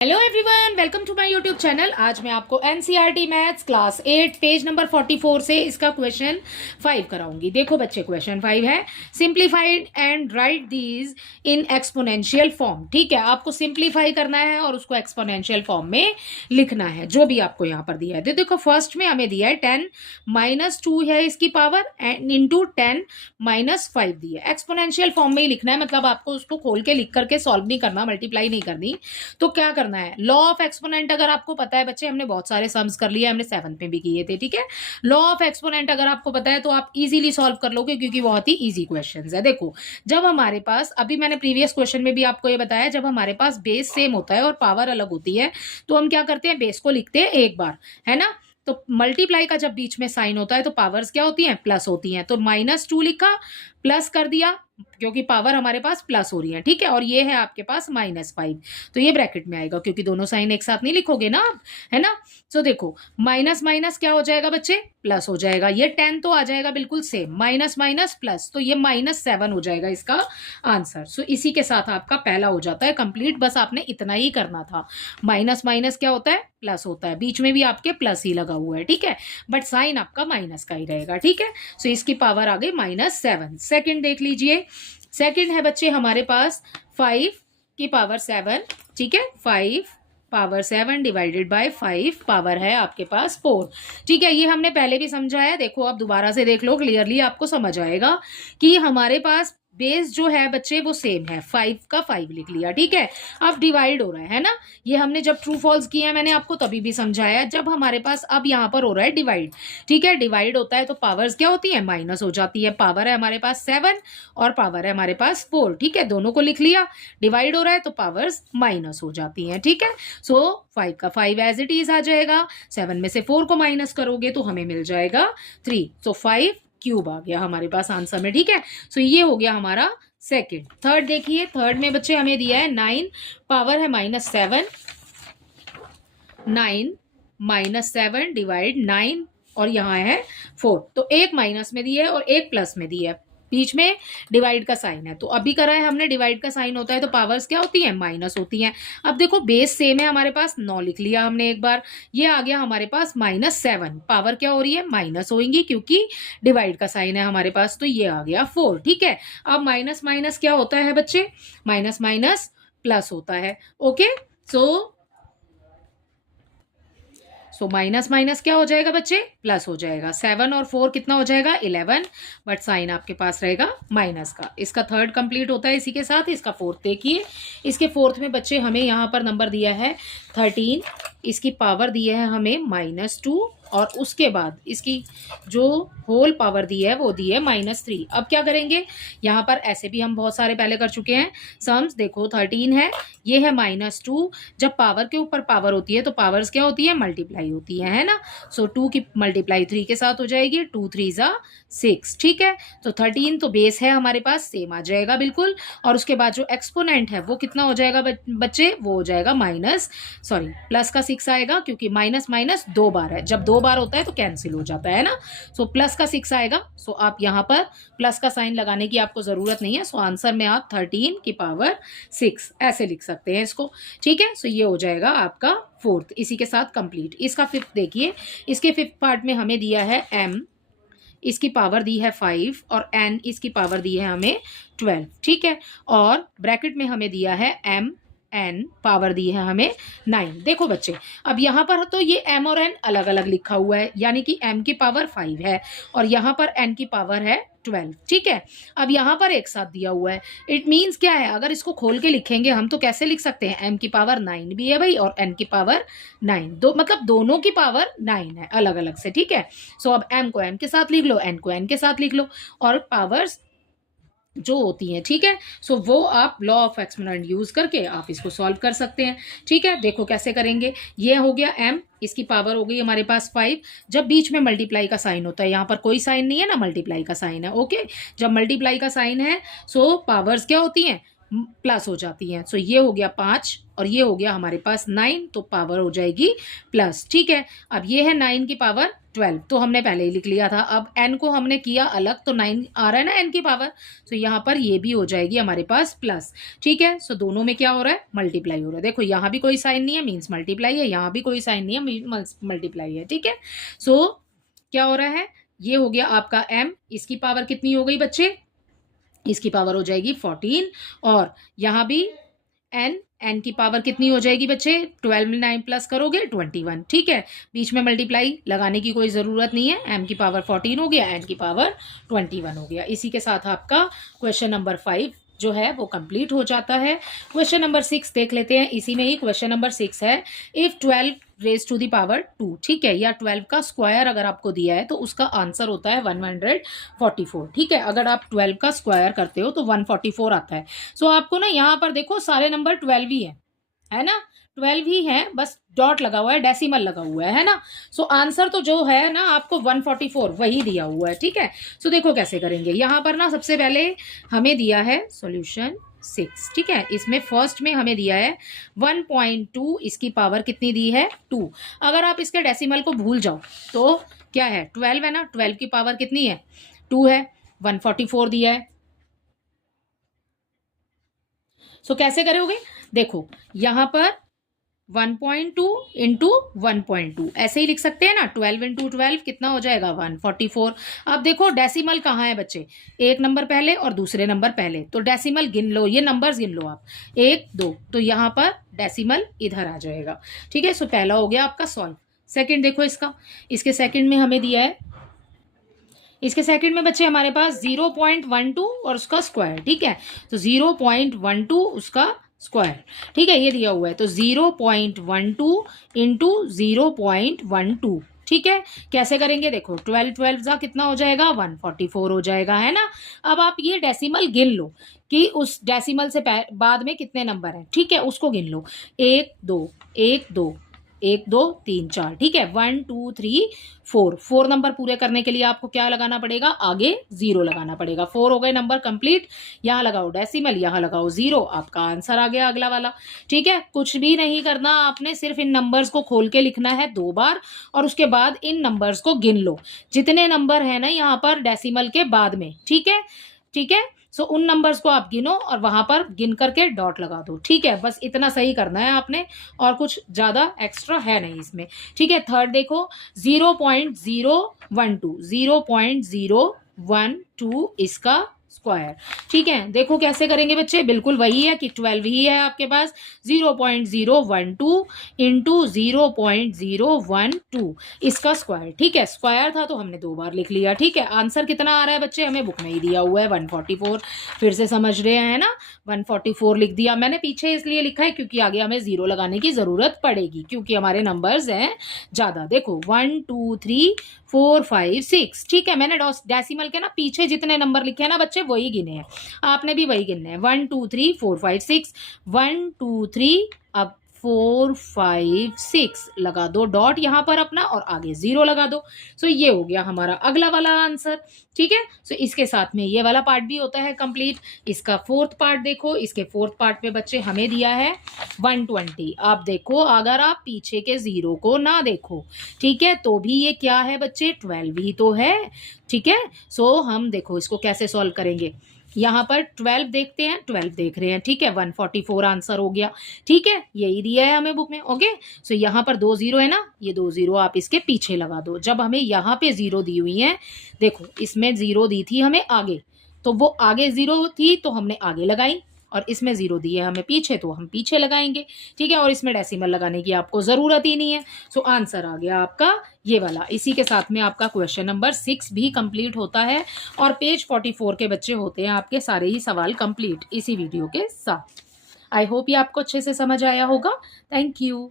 Hello everyone, welcome to my YouTube channel. आज मैं आपको NCERT maths class 8 page number 44 से इसका क्वेश्चन 5 कराऊंगी। देखो बच्चे, क्वेश्चन 5 है simplified and right these in exponential form. ठीक है, आपको सिंप्लीफाई करना है और उसको एक्सपोनेंशियल फॉर्म में लिखना है, जो भी आपको यहाँ पर दिया है। देखो फर्स्ट में हमें दिया है 10 - 2 है इसकी पावर एंड इंटू 10 - 5 दी है। एक्सपोनेंशियल फॉर्म में ही लिखना है, मतलब आपको उसको खोल के लिख करके सॉल्व नहीं करना, मल्टीप्लाई नहीं करनी। तो क्या करना है, लॉ ऑफ एक्सपोनेंट अगर आपको पता है बच्चे, हमने बहुत सारे सम्स कर लिए, हमने 7th में भी किए थे। ठीक है, लॉ ऑफ एक्सपोनेंट अगर आपको पता है तो आप इजीली सॉल्व कर लोगे, क्योंकि बहुत ही इजी क्वेश्चंस है। देखो, जब हमारे पास, अभी मैंने प्रीवियस क्वेश्चन में भी आपको ये बताया, जब हमारे पास बेस सेम होता है और पावर अलग होती है तो हम क्या करते हैं, बेस को लिखते हैं एक बार, है ना। तो मल्टीप्लाई का जब बीच में साइन होता है तो पावर्स क्या होती हैं, प्लस होती हैं। तो -2 लिखा, प्लस कर दिया, क्योंकि पावर हमारे पास प्लस हो रही है। ठीक है, और ये है आपके पास -5, तो ये ब्रैकेट में आएगा, क्योंकि दोनों साइन एक साथ नहीं लिखोगे ना आप, है ना। तो देखो, माइनस माइनस क्या हो जाएगा बच्चे, प्लस हो जाएगा। ये 10 तो आ जाएगा बिल्कुल सेम, माइनस माइनस प्लस, तो ये -7 हो जाएगा इसका आंसर। सो इसी के साथ आपका पहला हो जाता है कंप्लीट। बस आपने इतना ही करना था। माइनस माइनस क्या होता है, प्लस होता है, बीच में भी आपके प्लस ही लगा हुआ है। ठीक है, बट साइन आपका माइनस का ही रहेगा। ठीक है, सो इसकी पावर आ गई -7। सेकंड देख लीजिए, सेकंड है बच्चे हमारे पास 5 की पावर 7। ठीक है, 5 पावर 7 डिवाइडेड बाय 5 पावर है आपके पास 4। ठीक है, ये हमने पहले भी समझा है। देखो, आप दोबारा से देख लो, क्लियरली आपको समझ आएगा कि हमारे पास बेस जो है बच्चे वो सेम है। 5 का 5 लिख लिया। ठीक है, अब डिवाइड हो रहा है ना। ये हमने जब ट्रू फॉल्स किया है, मैंने आपको तभी भी समझाया, जब हमारे पास अब यहाँ पर हो रहा है डिवाइड। ठीक है, डिवाइड होता है तो पावर्स क्या होती है, माइनस हो जाती है। पावर है हमारे पास 7 और पावर है हमारे पास 4। ठीक है, दोनों को लिख लिया। डिवाइड हो रहा है तो पावर्स माइनस हो जाती हैं। ठीक है, सो 5 का 5 एज इट इज आ जाएगा। 7 में से 4 को माइनस करोगे तो हमें मिल जाएगा 3। सो 5 क्यूब आ गया हमारे पास आंसर में। ठीक है, सो ये हो गया हमारा सेकंड। थर्ड देखिए, थर्ड में बच्चे हमें दिया है 9 पावर है -7, 9 - 7 डिवाइड 9 और यहाँ है 4। तो एक माइनस में दी है और एक प्लस में दी है, बीच में डिवाइड का साइन है। तो अभी करा है हमने, डिवाइड का साइन होता है तो पावर्स क्या होती हैं, माइनस होती हैं। अब देखो, बेस सेम है हमारे पास, 9 लिख लिया हमने एक बार। ये आ गया हमारे पास -7, पावर क्या हो रही है, माइनस होंगी, क्योंकि डिवाइड का साइन है हमारे पास। तो ये आ गया 4। ठीक है, अब माइनस माइनस क्या होता है बच्चे, माइनस माइनस प्लस होता है। ओके, सो माइनस माइनस क्या हो जाएगा बच्चे, प्लस हो जाएगा। 7 और 4 कितना हो जाएगा, 11, बट साइन आपके पास रहेगा माइनस का। इसका थर्ड कंप्लीट होता है इसी के साथ। इसका फोर्थ देखिए, इसके फोर्थ में बच्चे हमें यहाँ पर नंबर दिया है 13, इसकी पावर दी है हमें -2 और उसके बाद इसकी जो होल पावर दी है वो दी है -3। अब क्या करेंगे, यहाँ पर ऐसे भी हम बहुत सारे पहले कर चुके हैं सम्स। देखो 13 है, ये है -2। जब पावर के ऊपर पावर होती है तो पावर्स क्या होती है, मल्टीप्लाई होती है ना। सो 2 की मल्टीप्लाई 3 के साथ हो जाएगी, 2 3 ज़ा 6। ठीक है, तो 13 तो बेस है हमारे पास, सेम आ जाएगा बिल्कुल। और उसके बाद जो एक्सपोनेंट है वो कितना हो जाएगा बच्चे, वो हो जाएगा प्लस का 6 आएगा, क्योंकि माइनस माइनस 2 बार है, जब 2 बार होता है तो कैंसिल हो जाता है ना। सो प्लस का 6 आएगा। सो आप यहाँ पर प्लस का साइन लगाने की आपको जरूरत नहीं है। सो आंसर में आप 13 की पावर 6 ऐसे लिख सकते हैं इसको। ठीक है, सो ये हो जाएगा आपका फोर्थ, इसी के साथ कंप्लीट। इसका फिफ्थ देखिए, इसके फिफ्थ पार्ट में हमें दिया है m, इसकी पावर दी है 5 और n इसकी पावर दी है हमें 12। ठीक है, और ब्रैकेट में हमें दिया है m n, पावर दी है हमें 9। देखो बच्चे, अब यहाँ पर तो ये m और n अलग अलग लिखा हुआ है, यानी कि m की पावर 5 है और यहाँ पर n की पावर है 12। ठीक है, अब यहाँ पर एक साथ दिया हुआ है। इट मीन्स क्या है, अगर इसको खोल के लिखेंगे हम तो कैसे लिख सकते हैं, m की पावर 9 भी है भाई और n की पावर 9, दो मतलब दोनों की पावर 9 है अलग अलग से। ठीक है, सो अब m को m के साथ लिख लो, n को n के साथ लिख लो, और पावर्स जो होती हैं। ठीक है, सो वो आप लॉ ऑफ एक्सपोनेंट यूज करके आप इसको सॉल्व कर सकते हैं। ठीक है, देखो कैसे करेंगे। ये हो गया m, इसकी पावर हो गई हमारे पास 5। जब बीच में मल्टीप्लाई का साइन होता है, यहाँ पर कोई साइन नहीं है ना, मल्टीप्लाई का साइन है। ओके, जब मल्टीप्लाई का साइन है सो पावर्स क्या होती हैं, प्लस हो जाती हैं। सो ये हो गया 5 और ये हो गया हमारे पास 9, तो पावर हो जाएगी प्लस। ठीक है, अब ये है 9 की पावर 12, तो हमने पहले ही लिख लिया था। अब n को हमने किया अलग, तो 9 आ रहा है ना n की पावर, तो यहाँ पर ये भी हो जाएगी हमारे पास प्लस। ठीक है, सो दोनों में क्या हो रहा है, मल्टीप्लाई हो रहा है। देखो यहाँ भी कोई साइन नहीं है, मीन्स मल्टीप्लाई है, यहाँ भी कोई साइन नहीं है, मीन्स मल्टीप्लाई है। ठीक है, सो क्या हो रहा है, ये हो गया आपका m, इसकी पावर कितनी हो गई बच्चे, इसकी पावर हो जाएगी 14, और यहाँ भी n की पावर कितनी हो जाएगी बच्चे, 12 में 9 प्लस करोगे 21। ठीक है, बीच में मल्टीप्लाई लगाने की कोई ज़रूरत नहीं है, m की पावर 14 हो गया, n की पावर 21 हो गया। इसी के साथ आपका क्वेश्चन नंबर 5 जो है वो कंप्लीट हो जाता है। क्वेश्चन नंबर 6 देख लेते हैं, इसी में ही क्वेश्चन नंबर 6 है, if 12 raise to the power 2, ठीक है, या 12 का स्क्वायर अगर आपको दिया है तो उसका आंसर होता है 144। ठीक है, अगर आप 12 का स्क्वायर करते हो तो 144 आता है। सो आपको ना यहाँ पर देखो सारे नंबर 12 ही है ना, 12 ही है, बस डॉट लगा हुआ है, डेसिमल लगा हुआ है ना। सो आंसर तो जो है ना आपको 144 वही दिया हुआ है। ठीक है, सो देखो कैसे करेंगे, यहाँ पर ना सबसे पहले हमें दिया है सॉल्यूशन 6। ठीक है, इसमें फर्स्ट में हमें दिया है 1.2, इसकी पावर कितनी दी है 2। अगर आप इसके डेसिमल को भूल जाओ तो क्या है, 12 है ना, 12 की पावर कितनी है 2 है, 144 दिया है। सो कैसे करोगे, देखो यहाँ पर 1.2 इंटू 1.2 ऐसे ही लिख सकते हैं ना, 12 इंटू 12 कितना हो जाएगा 144। अब देखो डेसिमल कहाँ है बच्चे, एक नंबर पहले और दूसरे नंबर पहले, तो डेसिमल गिन लो, ये नंबर्स गिन लो आप, 1 2, तो यहाँ पर डेसिमल इधर आ जाएगा। ठीक है, सो पहला हो गया आपका सॉल्व। सेकंड देखो इसका, इसके सेकंड में हमें दिया है, इसके सेकंड में बच्चे हमारे पास 0.12 और उसका स्क्वायर। ठीक है, तो 0.12 उसका स्क्वायर, ठीक है, ये दिया हुआ है, तो 0.12 इंटू 0.12। ठीक है, कैसे करेंगे, देखो 12 जा कितना हो जाएगा 144 हो जाएगा, है ना। अब आप ये डेसिमल गिन लो कि उस डेसिमल से बाद में कितने नंबर हैं। ठीक है, उसको गिन लो, 1 2 1 2 1 2 3 4। ठीक है, 1 2 3 4 नंबर पूरे करने के लिए आपको क्या लगाना पड़ेगा, आगे 0 लगाना पड़ेगा। 4 हो गए नंबर कंप्लीट, यहाँ लगाओ डेसिमल, यहाँ लगाओ 0, आपका आंसर आ गया अगला वाला। ठीक है, कुछ भी नहीं करना आपने, सिर्फ इन नंबर्स को खोल के लिखना है 2 बार और उसके बाद इन नंबर्स को गिन लो, जितने नंबर है ना यहाँ पर डेसिमल के बाद में। ठीक है, ठीक है, सो उन नंबर्स को आप गिनो और वहां पर गिन करके डॉट लगा दो। ठीक है, बस इतना सही करना है आपने, और कुछ ज्यादा एक्स्ट्रा है नहीं इसमें। ठीक है, थर्ड देखो 0.012, 0.012 इसका स्क्वायर। ठीक है, देखो कैसे करेंगे बच्चे, बिल्कुल वही है कि 12 ही है आपके पास, 0.012 इंटू 0.012 इसका स्क्वायर। ठीक है, स्क्वायर था तो हमने 2 बार लिख लिया। ठीक है, आंसर कितना आ रहा है बच्चे, हमें बुक में ही दिया हुआ है 144। फिर से समझ रहे हैं ना, 144 लिख दिया मैंने, पीछे इसलिए लिखा है क्योंकि आगे हमें 0 लगाने की जरूरत पड़ेगी, क्योंकि हमारे नंबर्स हैं ज्यादा। देखो 1 2 3 4 5 6। ठीक है, मैंने डेसिमल के ना पीछे जितने नंबर लिखे हैं ना बच्चे वही गिने हैं, आपने भी वही गिनने हैं, 1 2 3 4 5 6, 1 2 3, अब 4 5 6 लगा दो डॉट यहाँ पर अपना और आगे 0 लगा दो। सो ये हो गया हमारा अगला वाला आंसर। ठीक है, सो इसके साथ में ये वाला पार्ट भी होता है कंप्लीट। इसका फोर्थ पार्ट देखो, इसके फोर्थ पार्ट में बच्चे हमें दिया है 120। आप देखो, अगर आप पीछे के 0 को ना देखो, ठीक है, तो भी ये क्या है बच्चे 12 ही तो है। ठीक है, सो हम देखो इसको कैसे सॉल्व करेंगे, यहाँ पर 12 देखते हैं, 12 देख रहे हैं। ठीक है, 144 आंसर हो गया। ठीक है, यही दिया है हमें बुक में। ओके, सो यहाँ पर 2 0 है ना, ये 2 0 आप इसके पीछे लगा दो। जब हमें यहाँ पे 0 दी हुई है, देखो इसमें 0 दी थी हमें आगे, तो वो आगे 0 थी तो हमने आगे लगाई, और इसमें 0 दी है हमें पीछे तो हम पीछे लगाएंगे। ठीक है, और इसमें डेसिमल लगाने की आपको जरूरत ही नहीं है। सो आंसर आ गया आपका ये वाला। इसी के साथ में आपका क्वेश्चन नंबर 6 भी कंप्लीट होता है, और पेज 44 के बच्चे होते हैं आपके सारे ही सवाल कंप्लीट इसी वीडियो के साथ। आई होप ये आपको अच्छे से समझ आया होगा। Thank you.